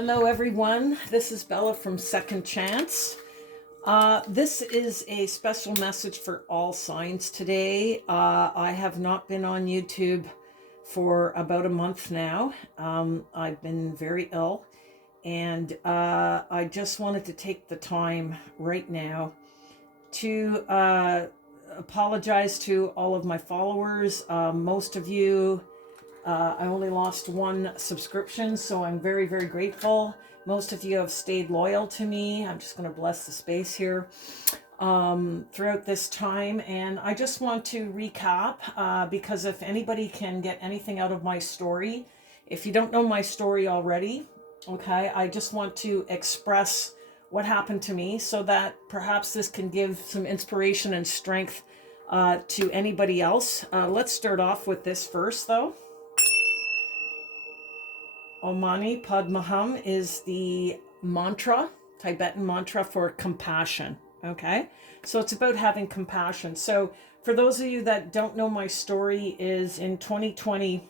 Hello everyone, this is Bella from Second Chance. This is a special message for all signs today. I have not been on YouTube for about a month now. I've been very ill, and I just wanted to take the time right now to apologize to all of my followers. Most of you, I only lost one subscription, so I'm very, very grateful. Most of you have stayed loyal to me. I'm just going to bless the space here throughout this time. And I just want to recap because if anybody can get anything out of my story, if you don't know my story already, okay, I just want to express what happened to me so that perhaps this can give some inspiration and strength to anybody else. Let's start off with this first, though. Omani Padmaham is the mantra, Tibetan mantra for compassion. Okay, so it's about having compassion. So for those of you that don't know, my story is in 2020,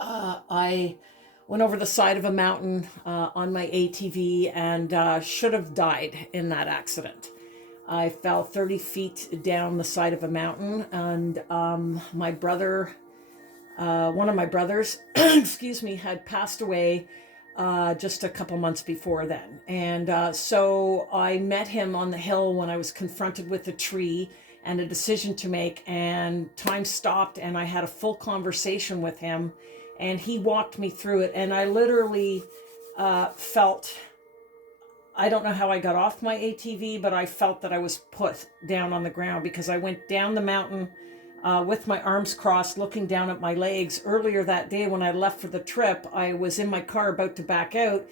I went over the side of a mountain on my ATV and should have died in that accident. I fell 30 feet down the side of a mountain, and my brother, one of my brothers, excuse me, had passed away just a couple months before then. And so I met him on the hill when I was confronted with a tree and a decision to make, and time stopped and I had a full conversation with him, and he walked me through it. And I literally felt, I don't know how I got off my ATV, but I felt that I was put down on the ground because I went down the mountain with my arms crossed, looking down at my legs. Earlier that day when I left for the trip, I was in my car about to back out,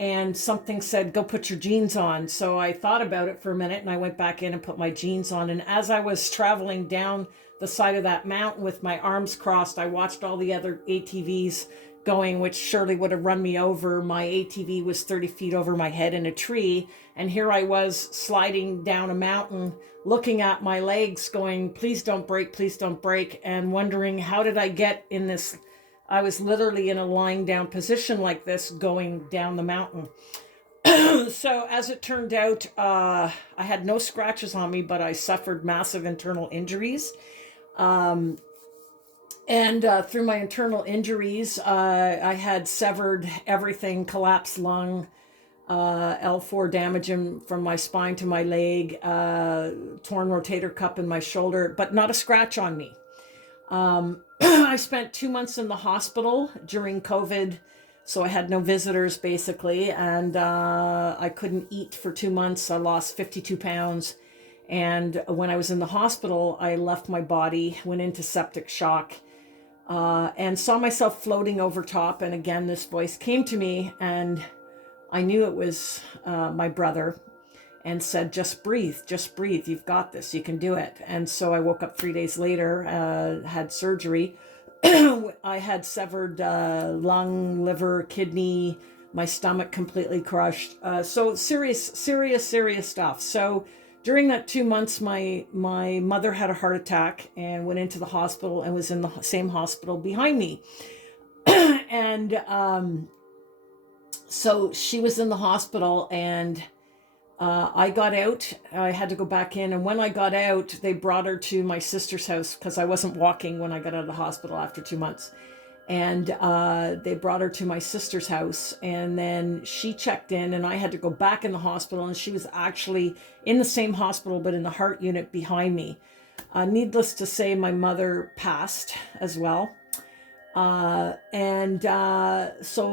and something said, go put your jeans on. So I thought about it for a minute, and I went back in and put my jeans on. And as I was traveling down the side of that mountain with my arms crossed, I watched all the other ATVs going, which surely would have run me over. My ATV was 30 feet over my head in a tree, and here I was sliding down a mountain, looking at my legs going, please don't break, and wondering, how did I get in this? I was literally in a lying down position like this going down the mountain. So as it turned out, I had no scratches on me, but I suffered massive internal injuries. And through my internal injuries, I had severed everything, collapsed lung, L4 damage from my spine to my leg, torn rotator cuff in my shoulder, but not a scratch on me. I spent 2 months in the hospital during COVID, so I had no visitors basically, and I couldn't eat for 2 months. I lost 52 pounds. And when I was in the hospital, I left my body, went into septic shock, and saw myself floating over top. And again, this voice came to me, and I knew it was my brother, and said, just breathe, you've got this, you can do it. And so I woke up 3 days later, had surgery. I had severed lung, liver, kidney, my stomach completely crushed. So serious stuff. So during that 2 months, my mother had a heart attack and went into the hospital, and was in the same hospital behind me. And so she was in the hospital, and I got out. I had to go back in. And when I got out, they brought her to my sister's house because I wasn't walking when I got out of the hospital after 2 months. And they brought her to my sister's house, and then she checked in, and I had to go back in the hospital, and she was actually in the same hospital, but in the heart unit behind me. Needless to say, my mother passed as well. So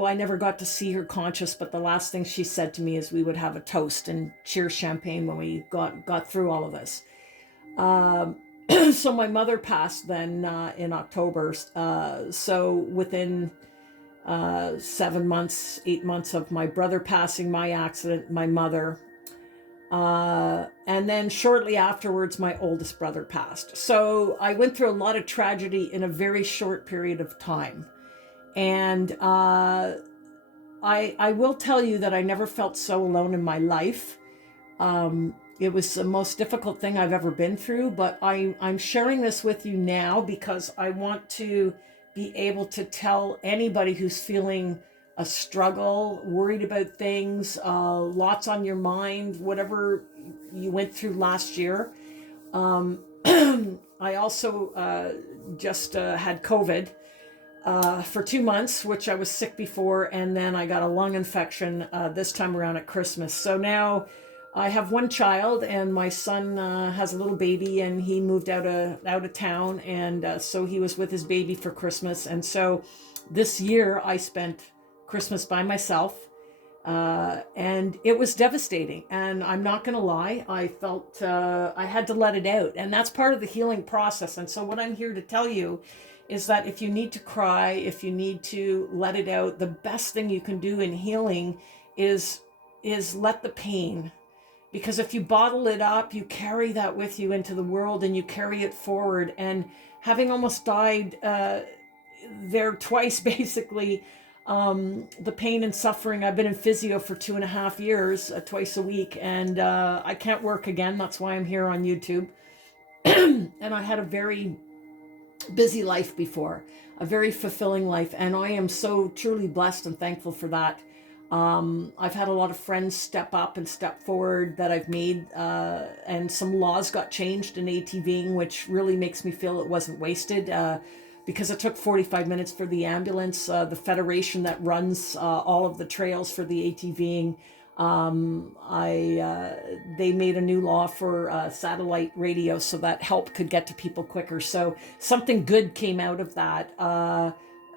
I never got to see her conscious, but the last thing she said to me is we would have a toast and cheer champagne when we got through all of this. So my mother passed then in October. So within 7 months, 8 months of my brother passing, my accident, my mother, and then shortly afterwards, my oldest brother passed. So I went through a lot of tragedy in a very short period of time. And I will tell you that I never felt so alone in my life. It was the most difficult thing I've ever been through, but I'm sharing this with you now because I want to be able to tell anybody who's feeling a struggle, worried about things, lots on your mind, whatever you went through last year. I also just had COVID for 2 months, which I was sick before, and then I got a lung infection this time around at Christmas. So now I have one child, and my son has a little baby, and he moved out of town, and so he was with his baby for Christmas. And so this year I spent Christmas by myself, and it was devastating. And I'm not going to lie, I felt I had to let it out, and that's part of the healing process. And so what I'm here to tell you is that if you need to cry, if you need to let it out, the best thing you can do in healing is let the pain. Because if you bottle it up, you carry that with you into the world, and you carry it forward. And having almost died there twice, basically, the pain and suffering. I've been in physio for 2.5 years, twice a week, and I can't work again. That's why I'm here on YouTube. And I had a very busy life before, a very fulfilling life, and I am so truly blessed and thankful for that. I've had a lot of friends step up and step forward that I've made, and some laws got changed in ATVing, which really makes me feel it wasn't wasted, because it took 45 minutes for the ambulance. The federation that runs all of the trails for the ATVing, they made a new law for satellite radio so that help could get to people quicker. So something good came out of that.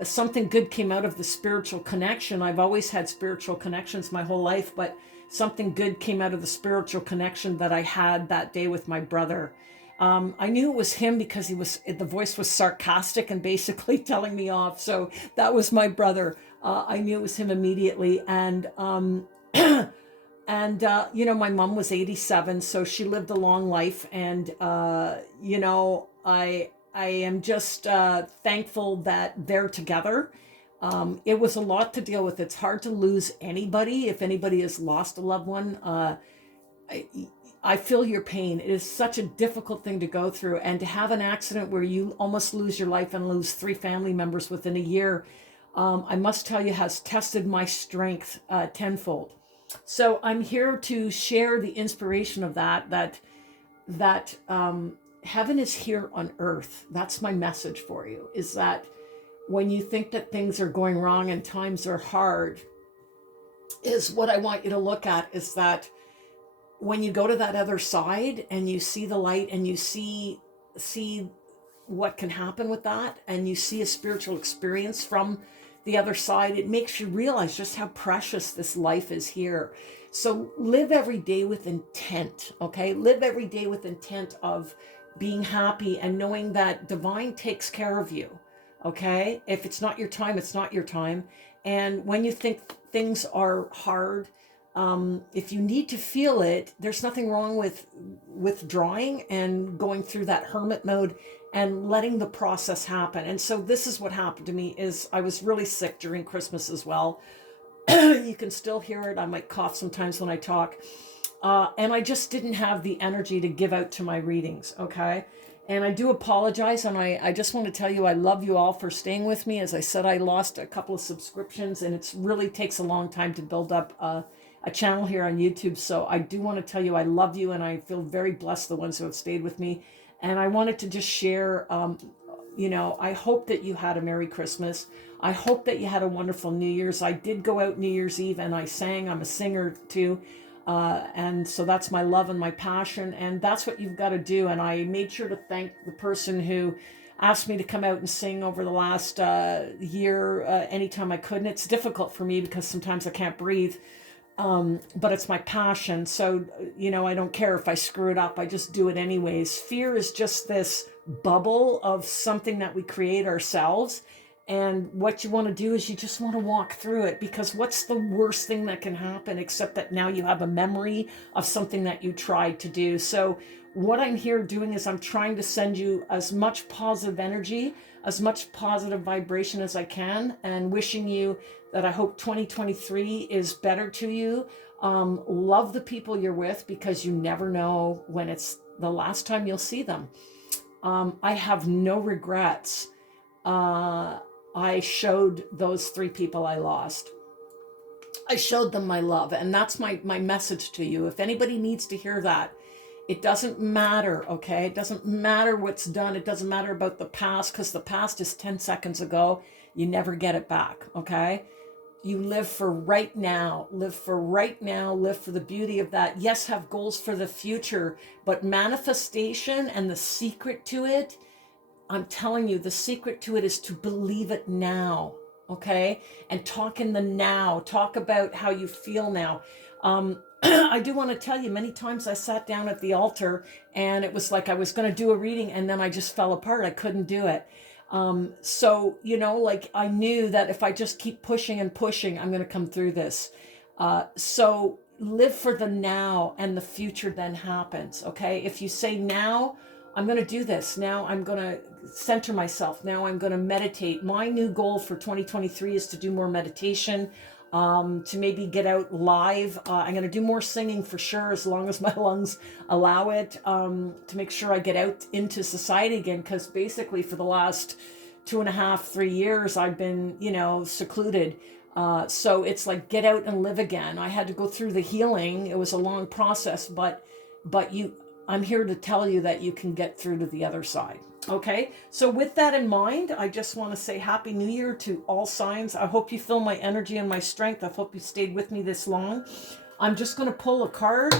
Something good came out of the spiritual connection. I've always had spiritual connections my whole life, but something good came out of the spiritual connection that I had that day with my brother. I knew it was him because the voice was sarcastic and basically telling me off. So that was my brother. I knew it was him immediately. And, my mom was 87, so she lived a long life. And, I am just thankful that they're together. It was a lot to deal with. It's hard to lose anybody. If anybody has lost a loved one, I feel your pain. It is such a difficult thing to go through, and to have an accident where you almost lose your life and lose 3 family members within a year, I must tell you, has tested my strength tenfold. So I'm here to share the inspiration of that heaven is here on earth. That's my message for you, is that when you think that things are going wrong and times are hard, is what I want you to look at, is that when you go to that other side and you see the light and you see what can happen with that, and you see a spiritual experience from the other side, it makes you realize just how precious this life is here. So live every day with intent, okay? Live every day with intent of being happy and knowing that divine takes care of you, okay? If it's not your time, it's not your time. And when you think things are hard, if you need to feel it, there's nothing wrong with withdrawing and going through that hermit mode and letting the process happen. And so this is what happened to me, is I was really sick during Christmas as well. You can still hear it. I might cough sometimes when I talk. And I just didn't have the energy to give out to my readings, okay? And I do apologize, and I just want to tell you I love you all for staying with me. As I said, I lost a couple of subscriptions, and it really takes a long time to build up a channel here on YouTube. So I do want to tell you I love you, and I feel very blessed, the ones who have stayed with me. And I wanted to just share, I hope that you had a Merry Christmas. I hope that you had a wonderful New Year's. I did go out New Year's Eve and I sang. I'm a singer too. And so that's my love and my passion, and that's what you've got to do. And I made sure to thank the person who asked me to come out and sing over the last year anytime I could. And it's difficult for me because sometimes I can't breathe. But it's my passion. So, I don't care if I screw it up. I just do it anyways. Fear is just this bubble of something that we create ourselves. And what you want to do is you just want to walk through it, because what's the worst thing that can happen except that now you have a memory of something that you tried to do. So what I'm here doing is I'm trying to send you as much positive energy, as much positive vibration as I can, and wishing you that I hope 2023 is better to you. Love the people you're with, because you never know when it's the last time you'll see them. I have no regrets. I showed those 3 people I lost. I showed them my love, and that's my message to you. If anybody needs to hear that, it doesn't matter, okay? It doesn't matter what's done. It doesn't matter about the past, because the past is 10 seconds ago. You never get it back, okay? You live for right now. Live for right now. Live for the beauty of that. Yes, have goals for the future, but manifestation and the secret to it, I'm telling you, the secret to it is to believe it now, okay? And talk in the now. Talk about how you feel now. I do want to tell you, many times I sat down at the altar and it was like I was going to do a reading and then I just fell apart. I couldn't do it. So, you know, like I knew that if I just keep pushing and pushing, I'm going to come through this. So live for the now, and the future then happens. Okay. If you say now, I'm going to do this. Now I'm going to center myself. Now I'm going to meditate. My new goal for 2023 is to do more meditation, to maybe get out live. I'm going to do more singing for sure, as long as my lungs allow it, to make sure I get out into society again. Because basically for the last 2.5, 3 years, I've been, you know, secluded. So it's like, get out and live again. I had to go through the healing. It was a long process, but I'm here to tell you that you can get through to the other side. Okay, so with that in mind, I just want to say Happy New Year to all signs. I hope you feel my energy and my strength. I hope you stayed with me this long. I'm just going to pull a card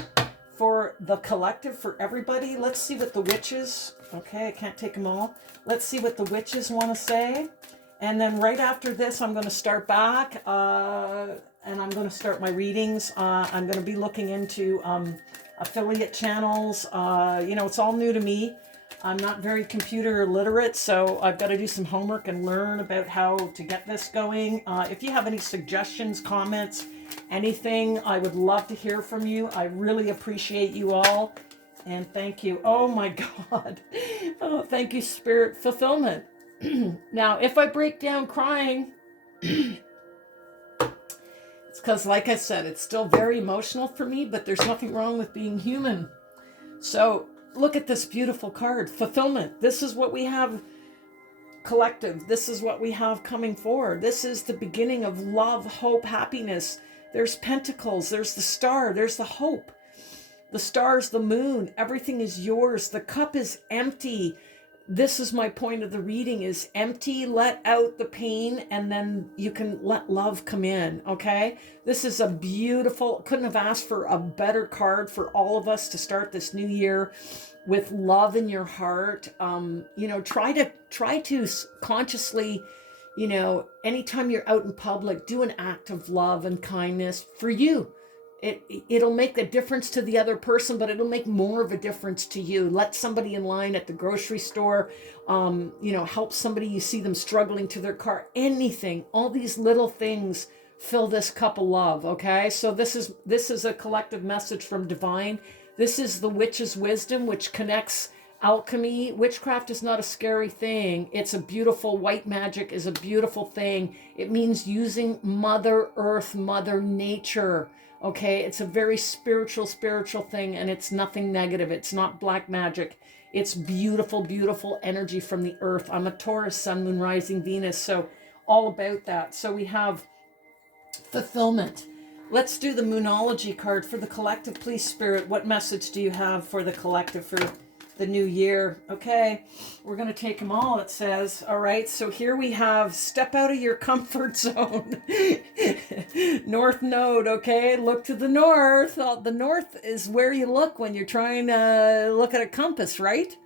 for the collective, for everybody. Let's see what the witches, okay, I can't take them all. Let's see what the witches want to say. And then right after this, I'm going to start back, and I'm going to start my readings. I'm going to be looking into affiliate channels. You know, it's all new to me. I'm not very computer literate, so I've got to do some homework and learn about how to get this going. If you have any suggestions, comments, anything, I would love to hear from you. I really appreciate you all, and thank you. Oh my God. Oh, thank you, Spirit. Fulfillment. Now, if I break down crying, it's because, like I said, it's still very emotional for me, but there's nothing wrong with being human. So look at this beautiful card, fulfillment. This is what we have, collective. This is what we have coming forward. This is the beginning of love, hope, happiness. There's pentacles, there's the star, there's the hope. The star's the moon, everything is yours. The cup is empty. This is my point of the reading, is empty, let out the pain, and then you can let love come in, okay? This is a beautiful, couldn't have asked for a better card for all of us to start this new year with love in your heart. You know, try to consciously, you know, anytime you're out in public, do an act of love and kindness for you. It'll make a difference to the other person, but it'll make more of a difference to you. Let somebody in line at the grocery store, you know, help somebody, you see them struggling to their car, anything, all these little things fill this cup of love, okay? So this is a collective message from Divine. This is the witch's wisdom, which connects alchemy. Witchcraft is not a scary thing. It's a beautiful, white magic is a beautiful thing. It means using Mother Earth, Mother Nature. Okay, it's a very spiritual thing, and it's nothing negative. It's not black magic. It's beautiful, beautiful energy from the earth. I'm a Taurus, Sun, Moon, Rising, Venus, so all about that. So we have fulfillment. Let's do the Moonology card for the collective. Please, Spirit, what message do you have for the collective for the new year? Okay, we're going to take them all, it says. All right, so here we have step out of your comfort zone. North node, okay, look to the north. The north is where you look when you're trying to look at a compass, right?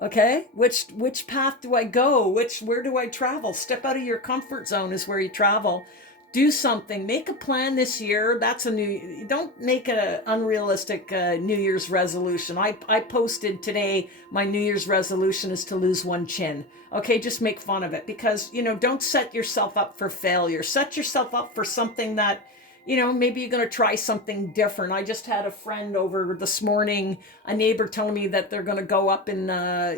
Okay, which path do I go? Where do I travel? Step out of your comfort zone is where you travel. Do something, make a plan this year. That's don't make an unrealistic New Year's resolution. I posted today, my New Year's resolution is to lose 1 chin. Okay, just make fun of it, because, you know, don't set yourself up for failure. Set yourself up for something that, you know, maybe you're going to try something different. I just had a friend over this morning, a neighbor telling me that they're going to go up in,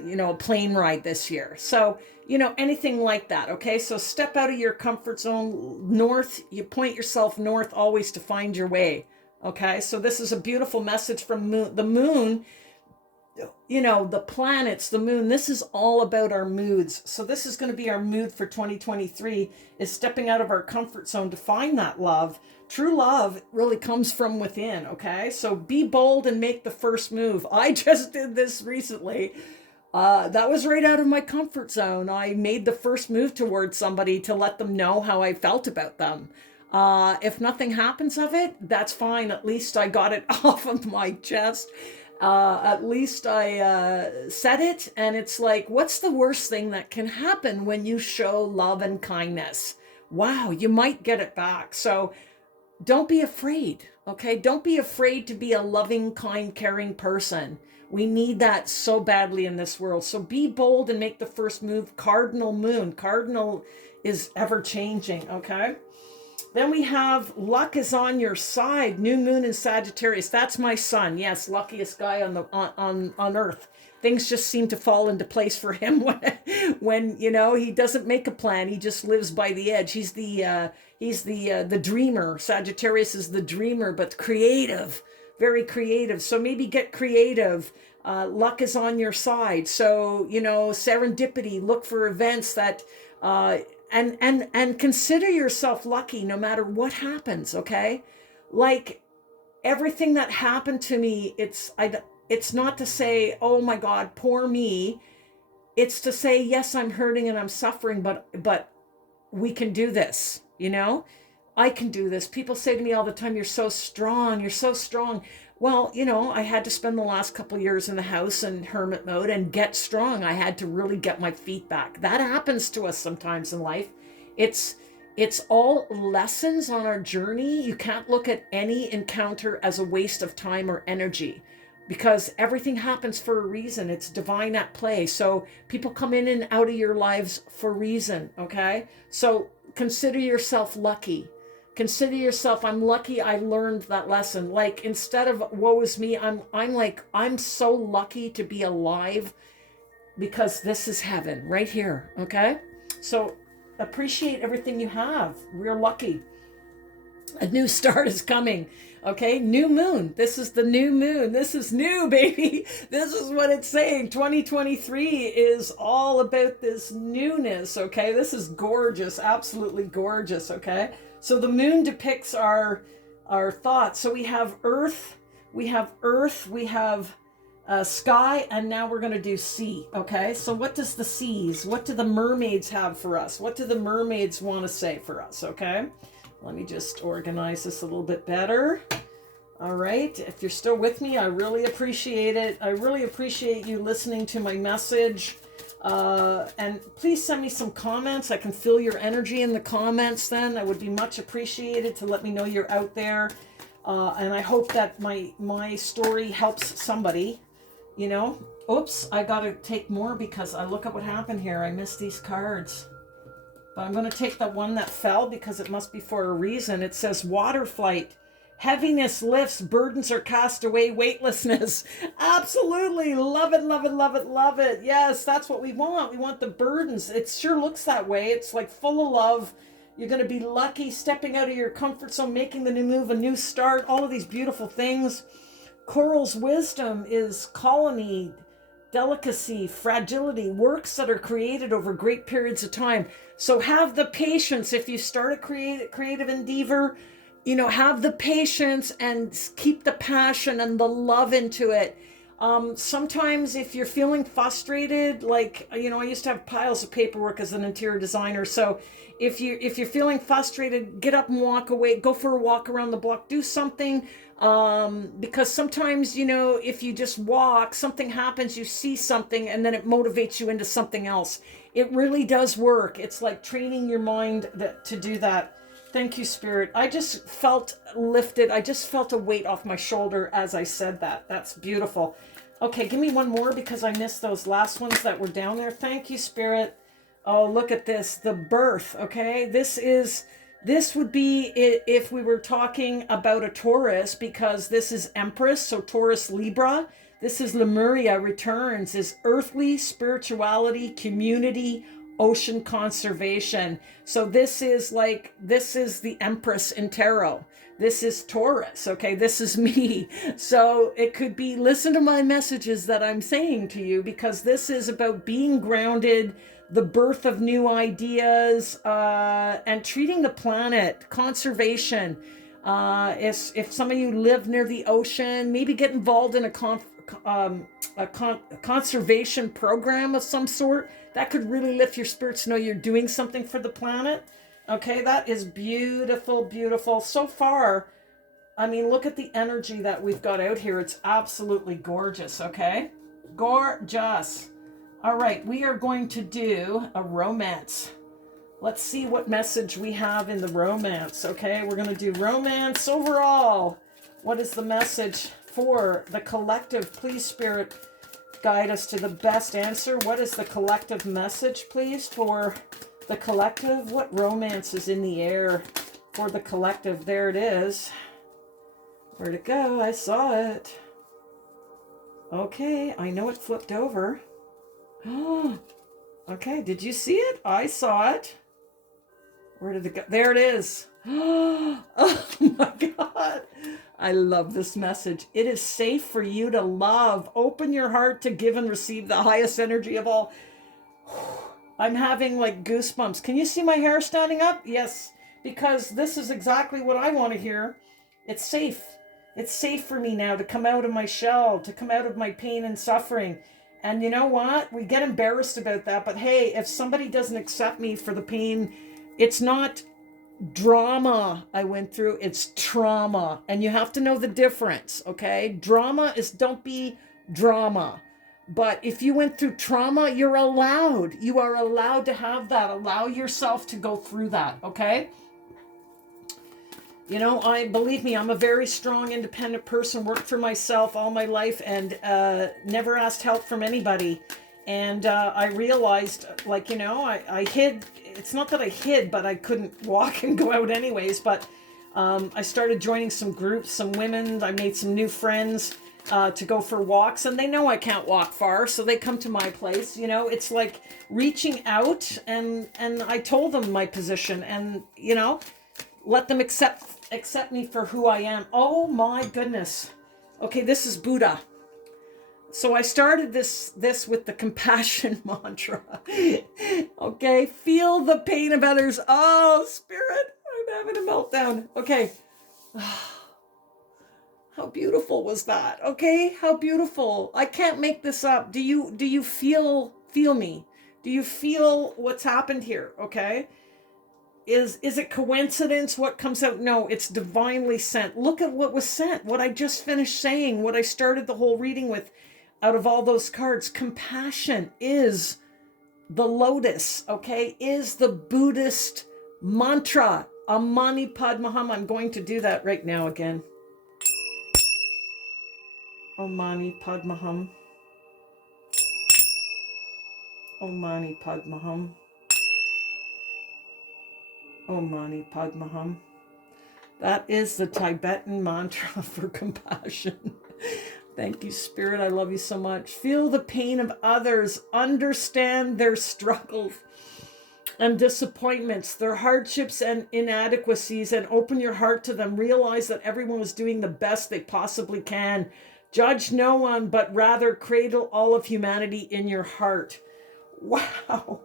you know, a plane ride this year. So, you know, anything like that. Okay, so step out of your comfort zone. North, you point yourself north always to find your way. Okay, so this is a beautiful message from the moon. the planets, the moon, this is all about our moods. So this is going to be our mood for 2023, is stepping out of our comfort zone to find that love. True love really comes from within, okay? So be bold and make the first move. I just did this recently. That was right out of my comfort zone. I made the first move towards somebody to let them know how I felt about them. If nothing happens of it, that's fine. At least I got it off of my chest. At least I said it. And it's like, what's the worst thing that can happen when you show love and kindness? Wow, you might get it back. So don't be afraid, okay? Don't be afraid to be a loving, kind, caring person. We need that so badly in this world. So be bold and make the first move. Cardinal moon. Cardinal is ever changing, okay? Then we have luck is on your side. New moon in Sagittarius. That's my son. Yes, luckiest guy on earth. Things just seem to fall into place for him when he doesn't make a plan. He just lives by the edge. He's the dreamer. Sagittarius is the dreamer, but creative, very creative. So maybe get creative. Luck is on your side. So serendipity. Look for events that. And consider yourself lucky no matter what happens, okay? Like everything that happened to me, it's not to say, oh my God, poor me. It's to say, yes, I'm hurting and I'm suffering, but we can do this, I can do this. People say to me all the time, you're so strong, you're so strong. Well, I had to spend the last couple of years in the house in hermit mode and get strong. I had to really get my feet back. That happens to us sometimes in life. It's all lessons on our journey. You can't look at any encounter as a waste of time or energy because everything happens for a reason. It's divine at play. So people come in and out of your lives for a reason, okay? So consider yourself lucky. Consider yourself, I'm lucky I learned that lesson. Like instead of woe is me, I'm so lucky to be alive because this is heaven right here, okay? So appreciate everything you have. We're lucky. A new start is coming, okay? New moon. This is the new moon. This is new, baby. This is what it's saying. 2023 is all about this newness, okay? This is gorgeous, absolutely gorgeous, okay? So the moon depicts our thoughts. So we have earth, we have sky, and now we're going to do sea, okay? So what does the seas, what do the mermaids have for us? What do the mermaids want to say for us, okay? Let me just organize this a little bit better. All right, if you're still with me, I really appreciate it. I really appreciate you listening to my message. And please send me some comments. I can feel your energy in the comments then. That would be much appreciated to let me know you're out there. And I hope that my story helps somebody, Oops, I got to take more because I look at what happened here. I missed these cards. But I'm going to take the one that fell because it must be for a reason. It says water flight. Heaviness lifts, burdens are cast away, weightlessness. Absolutely. Love it, love it, love it, love it. Yes, that's what we want. We want the burdens. It sure looks that way. It's like full of love. You're going to be lucky, stepping out of your comfort zone, making the new move, a new start, all of these beautiful things. Coral's wisdom is colony, delicacy, fragility, works that are created over great periods of time. So have the patience. If you start a creative endeavor, have the patience and keep the passion and the love into it. Sometimes if you're feeling frustrated, like, I used to have piles of paperwork as an interior designer. So if you're feeling frustrated, get up and walk away, go for a walk around the block, do something. Because sometimes, if you just walk, something happens, you see something, and then it motivates you into something else. It really does work. It's like training your mind to do that. Thank you, Spirit. I just felt lifted. I just felt a weight off my shoulder as I said that. That's beautiful. Okay, give me one more because I missed those last ones that were down there. Thank you, Spirit. Oh, look at this. The birth, okay? This would be if we were talking about a Taurus, because this is Empress, so Taurus Libra. This is Lemuria returns, is earthly, spirituality, community, ocean conservation. So this is the Empress in tarot. This is Taurus, okay? This is me. So it could be, listen to my messages that I'm saying to you, because this is about being grounded, the birth of new ideas, and treating the planet, conservation. If some of you live near the ocean, maybe get involved in a conservation program of some sort. That could really lift your spirits to know you're doing something for the planet. Okay, that is beautiful, beautiful. So far, I mean, look at the energy that we've got out here. It's absolutely gorgeous, okay? Gorgeous. All right, we are going to do a romance. Let's see what message we have in the romance, okay? We're going to do romance overall. What is the message for the collective? Please, Spirit, guide us to the best answer. What is the collective message, please, for the collective? What romance is in the air for the collective? There it is. Where'd it go? I saw it. Okay, I know it flipped over. Oh, okay, did you see it? I saw it. Where did it go? There it is. Oh my God. I love this message. It is safe for you to love. Open your heart to give and receive the highest energy of all. I'm having like goosebumps. Can you see my hair standing up? Yes, because this is exactly what I want to hear. It's safe. It's safe for me now to come out of my shell, to come out of my pain and suffering. And you know what? We get embarrassed about that. But hey, if somebody doesn't accept me for the pain, it's not drama I went through, it's trauma. And you have to know the difference, okay? Drama is, don't be drama. But if you went through trauma, you're allowed. You are allowed to have that. Allow yourself to go through that, okay? You know, believe me, I'm a very strong, independent person, worked for myself all my life, and never asked help from anybody. And I realized, like, you know, I hid. It's not that I hid, but I couldn't walk and go out anyways. But I started joining some groups, some women. I made some new friends to go for walks. And they know I can't walk far, so they come to my place. You know, it's like reaching out. And I told them my position. And, you know, let them accept me for who I am. Oh, my goodness. Okay, this is Buddha. So I started this with the compassion mantra. Okay, feel the pain of others. Oh, Spirit, I'm having a meltdown. Okay. How beautiful was that? Okay, how beautiful. I can't make this up. Do you feel me? Do you feel what's happened here? Okay? Is it coincidence what comes out? No, it's divinely sent. Look at what was sent. What I just finished saying, what I started the whole reading with. Out of all those cards, compassion is the lotus, okay, is the Buddhist mantra. Mani Padme Hum. I'm going to do that right now again. Om Mani Padme Hum. Om Mani Padme Hum. Om Mani Padme Hum. That is the Tibetan mantra for compassion. Thank you, Spirit. I love you so much. Feel the pain of others. Understand their struggles and disappointments, their hardships and inadequacies, and open your heart to them. Realize that everyone is doing the best they possibly can. Judge no one, but rather cradle all of humanity in your heart. Wow.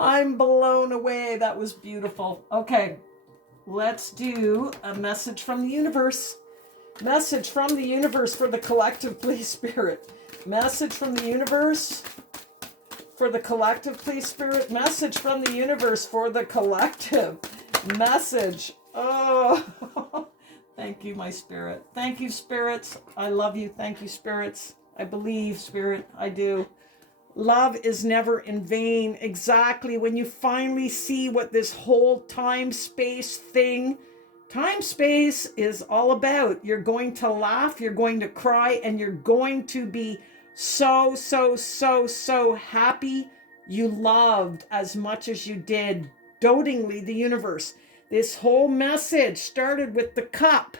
I'm blown away. That was beautiful. Okay, let's do a message from the universe. Message from the universe for the collective, please, Spirit. Message from the universe for the collective, please, Spirit. Message from the universe for the collective. Message. Oh, thank you, my Spirit. Thank you, spirits. I love you. Thank you, spirits. I believe, Spirit. I do. Love is never in vain. Exactly. When you finally see what this whole time-space thing, time-space is all about. You're going to laugh, you're going to cry, and you're going to be so, so, so, so happy you loved as much as you did. Dotingly, the universe. This whole message started with the cup.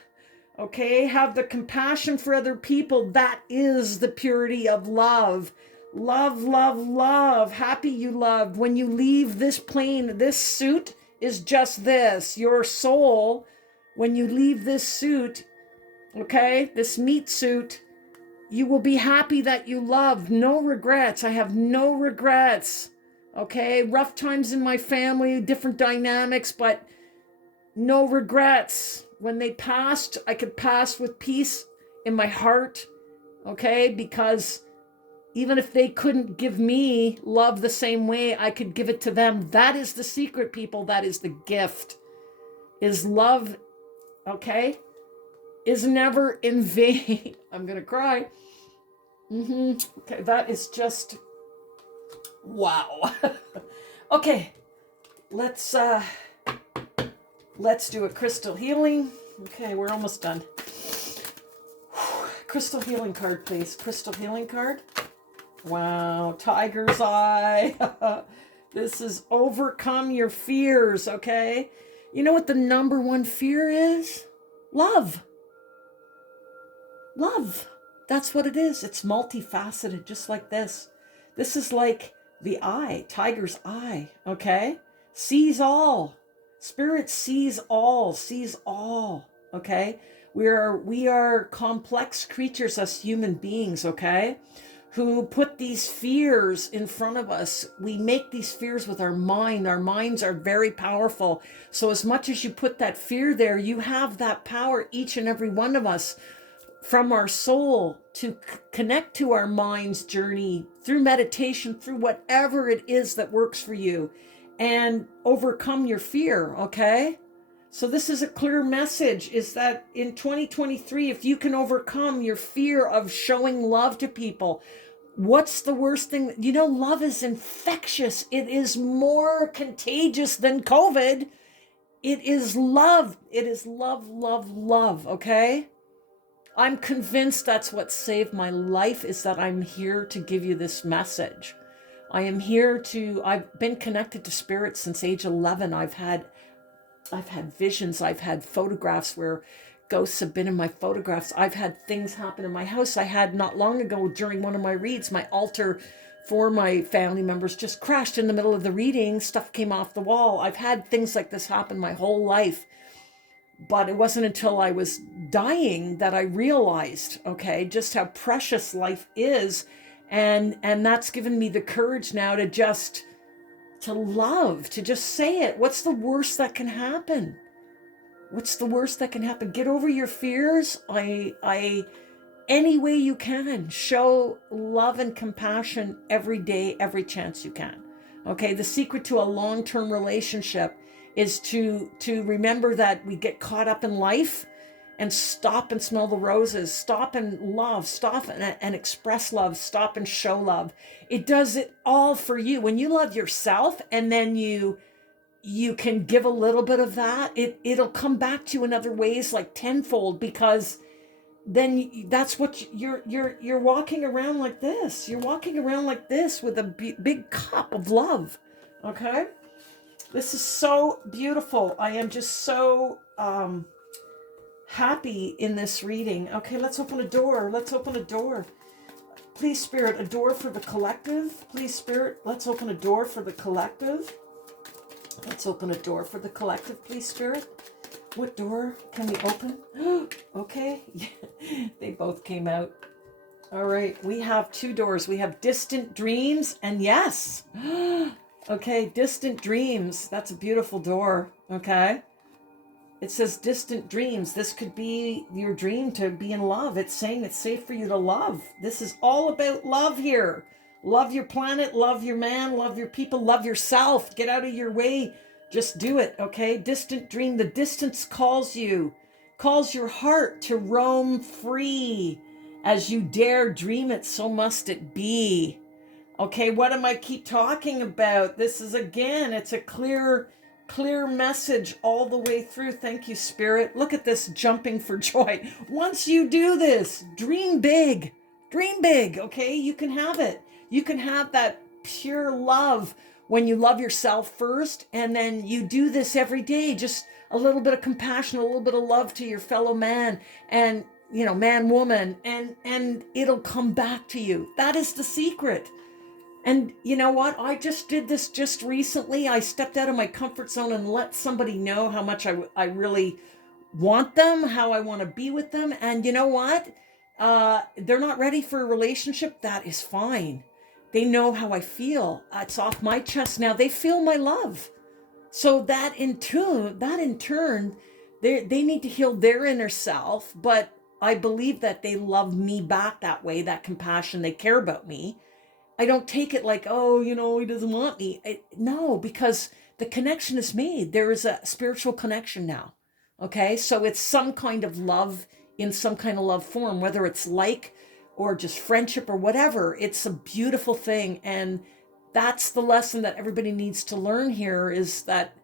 Okay, have the compassion for other people. That is the purity of love. Love, love, love. Happy you loved. When you leave this plane, this suit is just this. Your soul, when you leave this suit, okay, this meat suit, you will be happy that you loved. No regrets. I have no regrets. Okay, rough times in my family, different dynamics, but no regrets. When they passed, I could pass with peace in my heart, okay, because even if they couldn't give me love the same way, I could give it to them. That is the secret, people. That is the gift. Is love, okay, is never in vain. I'm going to cry. Okay, that is just, wow. Okay, let's do a crystal healing. Okay, we're almost done. Crystal healing card, please. Crystal healing card. Wow, tiger's eye. This is overcome your fears, okay? You know what the number one fear is? Love. Love. That's what it is. It's multifaceted, just like this. This is like the eye, tiger's eye, okay? Sees all. Spirit sees all, okay? We are complex creatures as human beings, okay? Who put these fears in front of us. We make these fears with our mind. Our minds are very powerful. So as much as you put that fear there, you have that power, each and every one of us, from our soul to connect to our mind's journey through meditation, through whatever it is that works for you, and overcome your fear, okay? So this is a clear message, is that in 2023, if you can overcome your fear of showing love to people, what's the worst thing? You know, love is infectious. It is more contagious than COVID. It is love. It is love, love, love, okay? I'm convinced that's what saved my life, is that I'm here to give you this message. I've been connected to spirit since age 11. I've had visions. I've had photographs where ghosts have been in my photographs. I've had things happen in my house. I had not long ago during one of my reads, my altar for my family members just crashed in the middle of the reading. Stuff came off the wall. I've had things like this happen my whole life. But it wasn't until I was dying that I realized, okay, just how precious life is. And that's given me the courage now to love, to just say it. What's the worst that can happen? What's the worst that can happen? Get over your fears. Any way you can, show love and compassion every day, every chance you can. Okay, the secret to a long-term relationship is to remember that we get caught up in life, and stop and smell the roses, stop and love, stop and express love, stop and show love. It does it all for you. When you love yourself, and then you can give a little bit of that, it'll come back to you in other ways, like tenfold, because then that's what you're walking around like this. You're walking around like this with a big cup of love, okay? This is so beautiful. I am just so happy in this reading. Okay, let's open a door. Let's open a door. Please, Spirit, a door for the collective. Please, Spirit, let's open a door for the collective. Let's open a door for the collective, please, Spirit. What door can we open? Okay, they both came out. All right, we have two doors. We have distant dreams and yes. Okay, distant dreams. That's a beautiful door. Okay. It says distant dreams. This could be your dream to be in love. It's saying it's safe for you to love. This is all about love here. Love your planet, love your man, love your people, love yourself. Get out of your way. Just do it, okay? Distant dream. The distance calls you, calls your heart to roam free. As you dare dream it, so must it be. Okay, what am I keep talking about? This is, again, it's a clear message all the way through. Thank you, Spirit. Look at this, jumping for joy. Once you do this, dream big, okay? You can have it. You can have that pure love when you love yourself first, and then you do this every day, just a little bit of compassion, a little bit of love to your fellow man, and man, woman, and it'll come back to you. That is the secret. And you know what? I just did this just recently. I stepped out of my comfort zone and let somebody know how much I really want them, how I want to be with them. And you know what? They're not ready for a relationship. That is fine. They know how I feel. It's off my chest now. They feel my love. So that in turn, they need to heal their inner self. But I believe that they love me back that way, that compassion. They care about me. I don't take it like, oh, he doesn't want me. No, because the connection is made. There is a spiritual connection now. Okay, so it's some kind of love in some kind of love form, whether it's like or just friendship or whatever. It's a beautiful thing. And that's the lesson that everybody needs to learn here, is that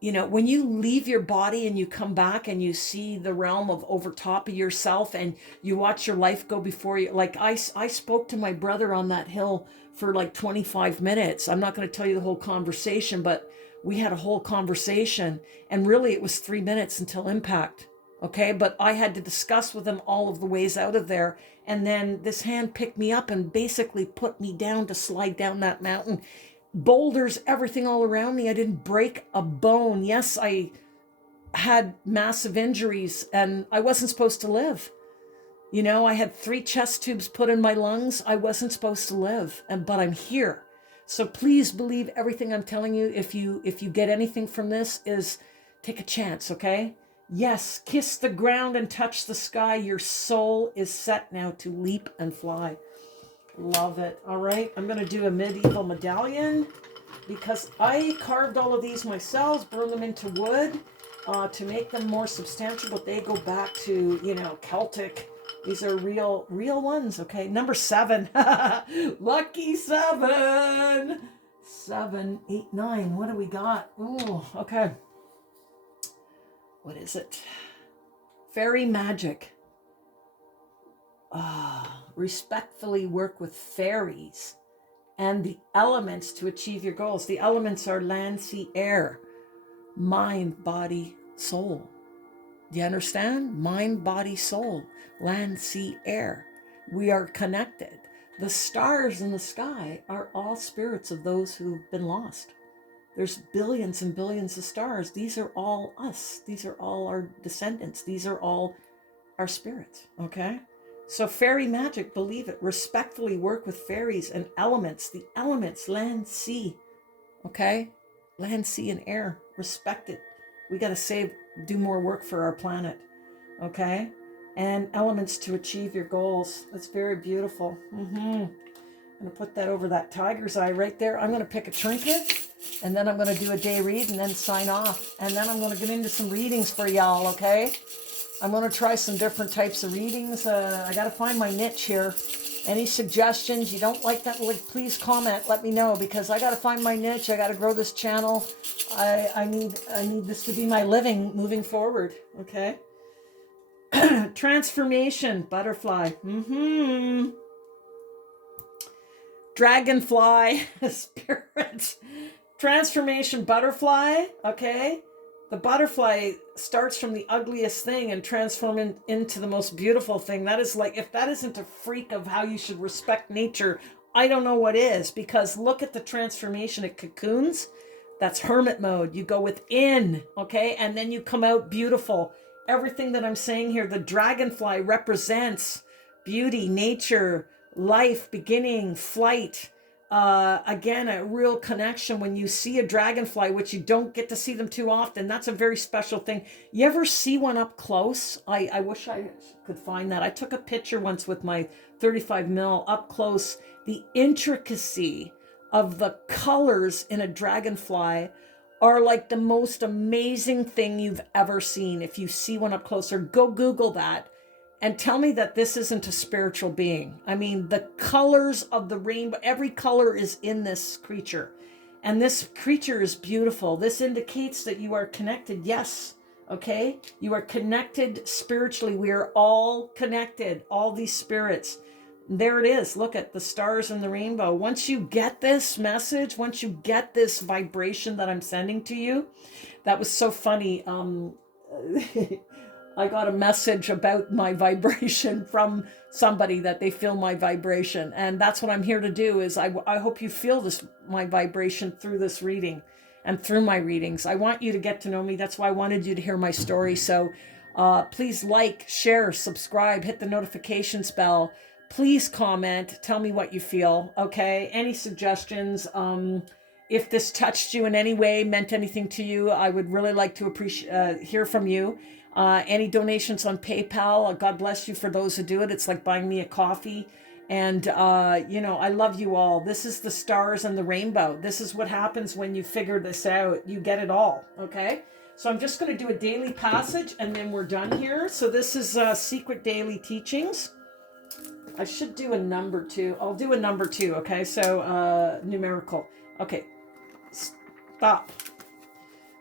when you leave your body and you come back and you see the realm of over top of yourself and you watch your life go before you. Like I spoke to my brother on that hill for like 25 minutes. I'm not going to tell you the whole conversation, but we had a whole conversation, and really it was 3 minutes until impact. Okay. But I had to discuss with him all of the ways out of there. And then this hand picked me up and basically put me down to slide down that mountain. Boulders, everything all around me. I didn't break a bone. Yes, I had massive injuries and I wasn't supposed to live. I had 3 chest tubes put in my lungs. I wasn't supposed to live, but I'm here. So please believe everything I'm telling you. If you get anything from this, is take a chance, okay? Yes, kiss the ground and touch the sky. Your soul is set now to leap and fly. Love it. All right, I'm going to do a medieval medallion because I carved all of these myself, burned them into wood to make them more substantial, but they go back to, Celtic. These are real ones, okay? Number 7. Lucky 7. 7, 8, 9. What do we got? Oh, okay. What is it? Fairy magic. Respectfully work with fairies and the elements to achieve your goals. The elements are land, sea, air, mind, body, soul. Do you understand? Mind, body, soul, land, sea, air. We are connected. The stars in the sky are all spirits of those who've been lost. There's billions and billions of stars. These are all us. These are all our descendants. These are all our spirits, okay? So fairy magic, believe it. Respectfully work with fairies and elements. The elements, land, sea, okay? Land, sea, and air. Respect it. We got to do more work for our planet, okay? And elements to achieve your goals. That's very beautiful. I'm going to put that over that tiger's eye right there. I'm going to pick a trinket, and then I'm going to do a day read and then sign off. And then I'm going to get into some readings for y'all, okay? I'm going to try some different types of readings. I got to find my niche here. Any suggestions? You don't like that? Like, please comment. Let me know, because I got to find my niche. I got to grow this channel. I need this to be my living moving forward. Okay. Transformation, butterfly. Dragonfly, spirit. Transformation, butterfly. Okay. The butterfly starts from the ugliest thing and transforms into the most beautiful thing. That is like, if that isn't a freak of how you should respect nature, I don't know what is. Because look at the transformation. It cocoons. That's hermit mode. You go within, okay? And then you come out beautiful. Everything that I'm saying here, the dragonfly represents beauty, nature, life, beginning, flight. Again, a real connection when you see a dragonfly, which you don't get to see them too often. That's a very special thing. You ever see one up close? I wish I could find that. I took a picture once with my 35 mil up close. The intricacy of the colors in a dragonfly are like the most amazing thing you've ever seen. If you see one up close, or go Google that. And tell me that this isn't a spiritual being. I mean, the colors of the rainbow, every color is in this creature. And this creature is beautiful. This indicates that you are connected. Yes, okay? You are connected spiritually. We are all connected, all these spirits. There it is. Look at the stars and the rainbow. Once you get this message, once you get this vibration that I'm sending to you, that was so funny. I got a message about my vibration from somebody, that they feel my vibration. And that's what I'm here to do, is I hope you feel my vibration through this reading and through my readings. I want you to get to know me. That's why I wanted you to hear my story. So please like, share, subscribe, hit the notifications bell. Please comment. Tell me what you feel. Okay. Any suggestions? If this touched you in any way, meant anything to you, I would really like to hear from you. Any donations on PayPal, God bless you for those who do it. It's like buying me a coffee. And, I love you all. This is the stars and the rainbow. This is what happens when you figure this out. You get it all, okay? So I'm just going to do a daily passage, and then we're done here. So this is Secret Daily Teachings. I should do a number 2. I'll do a number 2, okay? So numerical. Okay, stop.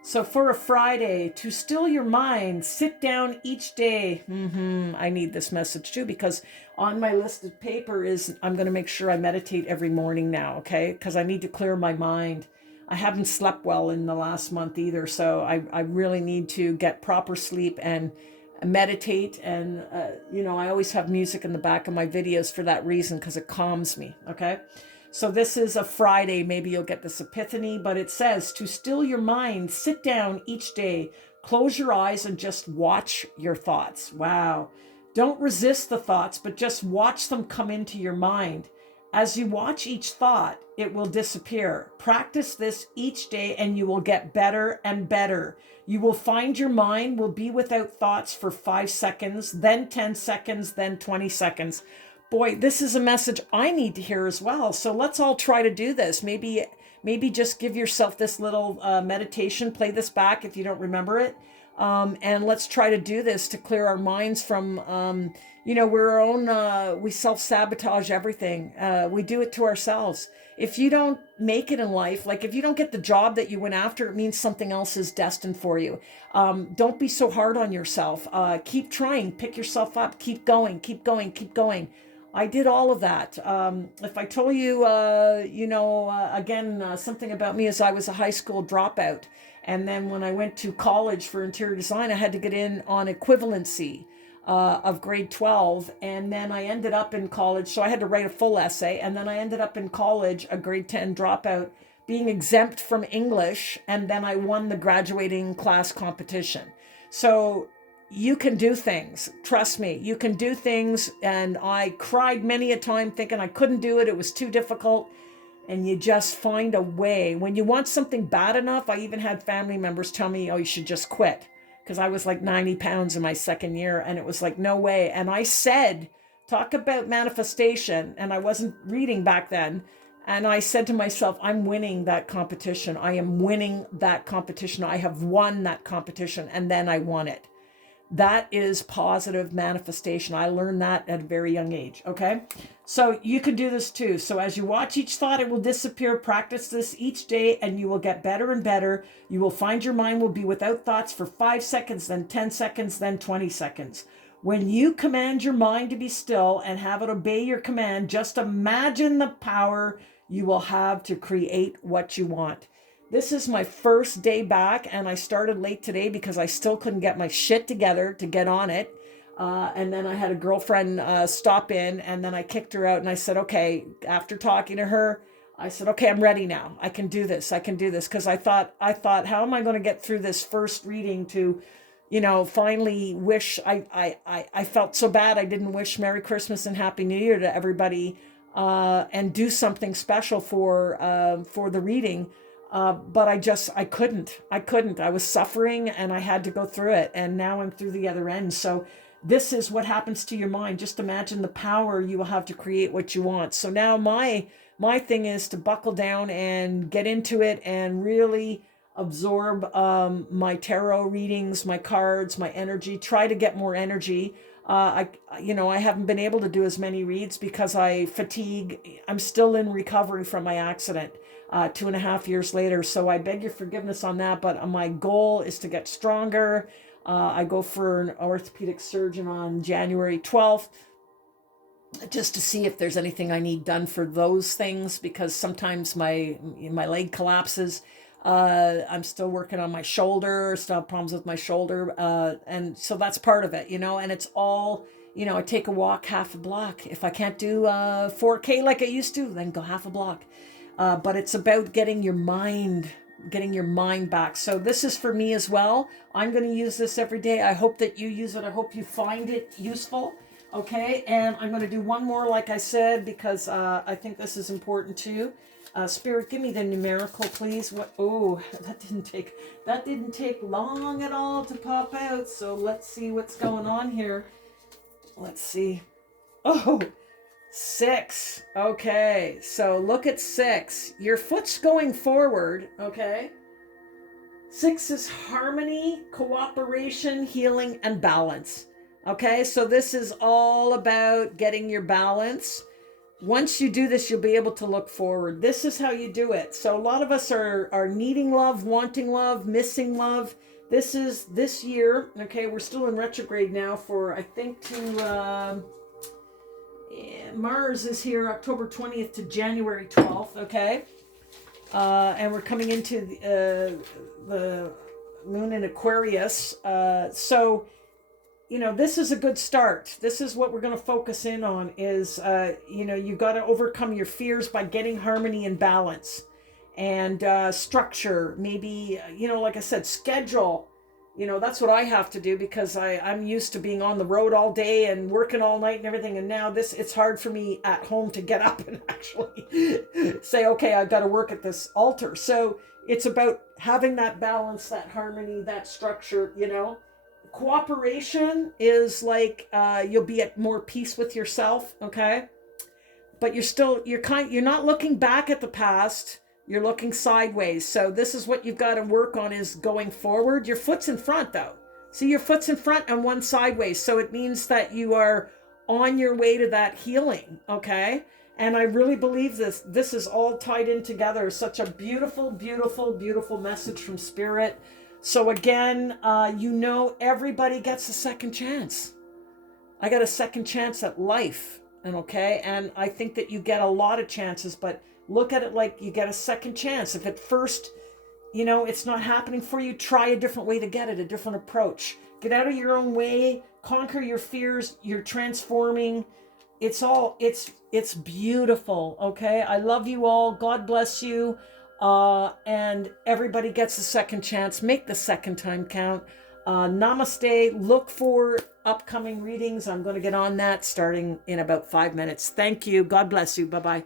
So for a Friday, to still your mind, sit down each day. I need this message too, because on my listed paper is I'm going to make sure I meditate every morning now, okay? Because I need to clear my mind. I haven't slept well in the last month either, so I really need to get proper sleep and meditate. And, I always have music in the back of my videos for that reason, because it calms me, okay? So this is a Friday. Maybe you'll get this epiphany, but it says to still your mind, sit down each day, close your eyes and just watch your thoughts. Wow. Don't resist the thoughts, but just watch them come into your mind. As you watch each thought, it will disappear. Practice this each day and you will get better and better. You will find your mind will be without thoughts for 5 seconds, then 10 seconds, then 20 seconds. Boy, this is a message I need to hear as well. So let's all try to do this. Maybe just give yourself this little meditation. Play this back if you don't remember it. And let's try to do this to clear our minds from, we're our own, we self-sabotage everything. We do it to ourselves. If you don't make it in life, like if you don't get the job that you went after, it means something else is destined for you. Don't be so hard on yourself. Keep trying, pick yourself up, keep going, keep going, keep going. I did all of that. If I told you, something about me is I was a high school dropout. And then when I went to college for interior design, I had to get in on equivalency of grade 12. And then I ended up in college. So I had to write a full essay. And then I ended up in college, a grade 10 dropout, being exempt from English. And then I won the graduating class competition. So you can do things. Trust me, you can do things. And I cried many a time thinking I couldn't do it. It was too difficult. And you just find a way. When you want something bad enough, I even had family members tell me, oh, you should just quit. Because I was like 90 pounds in my second year. And it was like, no way. And I said, talk about manifestation. And I wasn't reading back then. And I said to myself, I'm winning that competition. I am winning that competition. I have won that competition. And then I won it. That is positive manifestation. I learned that at a very young age, okay? So you can do this too. So as you watch each thought, it will disappear. Practice this each day and you will get better and better. You will find your mind will be without thoughts for 5 seconds, then 10 seconds, then 20 seconds. When you command your mind to be still and have it obey your command, just imagine the power you will have to create what you want. This is my first day back, and I started late today because I still couldn't get my shit together to get on it. And then I had a girlfriend stop in, and then I kicked her out, and I said, okay, after talking to her, I said, okay, I'm ready now. I can do this. I can do this. Because I thought, how am I going to get through this first reading to, finally wish, I felt so bad I didn't wish Merry Christmas and Happy New Year to everybody and do something special for the reading. But I couldn't. I was suffering and I had to go through it. And now I'm through the other end. So this is what happens to your mind. Just imagine the power you will have to create what you want. So now my thing is to buckle down and get into it and really absorb my tarot readings, my cards, my energy, try to get more energy. I haven't been able to do as many reads because I fatigue. I'm still in recovery from my accident 2.5 years later. So I beg your forgiveness on that. But my goal is to get stronger. I go for an orthopedic surgeon on January 12th just to see if there's anything I need done for those things, because sometimes my leg collapses. I'm still working on my shoulder, still have problems with my shoulder. And so that's part of it, you know, and it's all, you know, I take a walk half a block. If I can't do 4K like I used to, then go half a block. But it's about getting your mind back. So this is for me as well. I'm going to use this every day. I hope that you use it. I hope you find it useful. Okay. And I'm going to do one more, like I said, because I think this is important too. Spirit, give me the numerical, please. What? Oh, that didn't take long at all to pop out. So let's see what's going on here. Let's see. Oh, 6. Okay, so look at 6. Your foot's going forward, okay? 6 is harmony, cooperation, healing, and balance. Okay, so this is all about getting your balance. Once you do this, you'll be able to look forward. This is how you do it. So a lot of us are needing love, wanting love, missing love. This is this year. Okay, we're still in retrograde now for, I think, to Mars is here October 20th to January 12th. Okay, and we're coming into the moon in Aquarius. So, you know, this is a good start. This is what we're going to focus in on is, you know, you got to overcome your fears by getting harmony and balance and structure. Maybe, you know, like I said, schedule. You know, that's what I have to do because I'm used to being on the road all day and working all night and everything. And now it's hard for me at home to get up and actually say, okay, I've got to work at this altar. So it's about having that balance, that harmony, that structure, you know. Cooperation is like you'll be at more peace with yourself, okay? But you're not looking back at the past, you're looking sideways. So this is what you've got to work on is going forward. Your foot's in front though. See, your foot's in front and one sideways. So it means that you are on your way to that healing, okay? And I really believe this is all tied in together. Such a beautiful, beautiful, beautiful message from Spirit. So again, you know, everybody gets a second chance. I got a second chance at life, and okay? And I think that you get a lot of chances, but look at it like you get a second chance. If at first, you know, it's not happening for you, try a different way to get it, a different approach. Get out of your own way, conquer your fears, you're transforming. It's beautiful, okay? I love you all. God bless you. And everybody gets a second chance. Make the second time count. Namaste. Look for upcoming readings. I'm going to get on that starting in about 5 minutes. Thank you. God bless you. Bye-bye.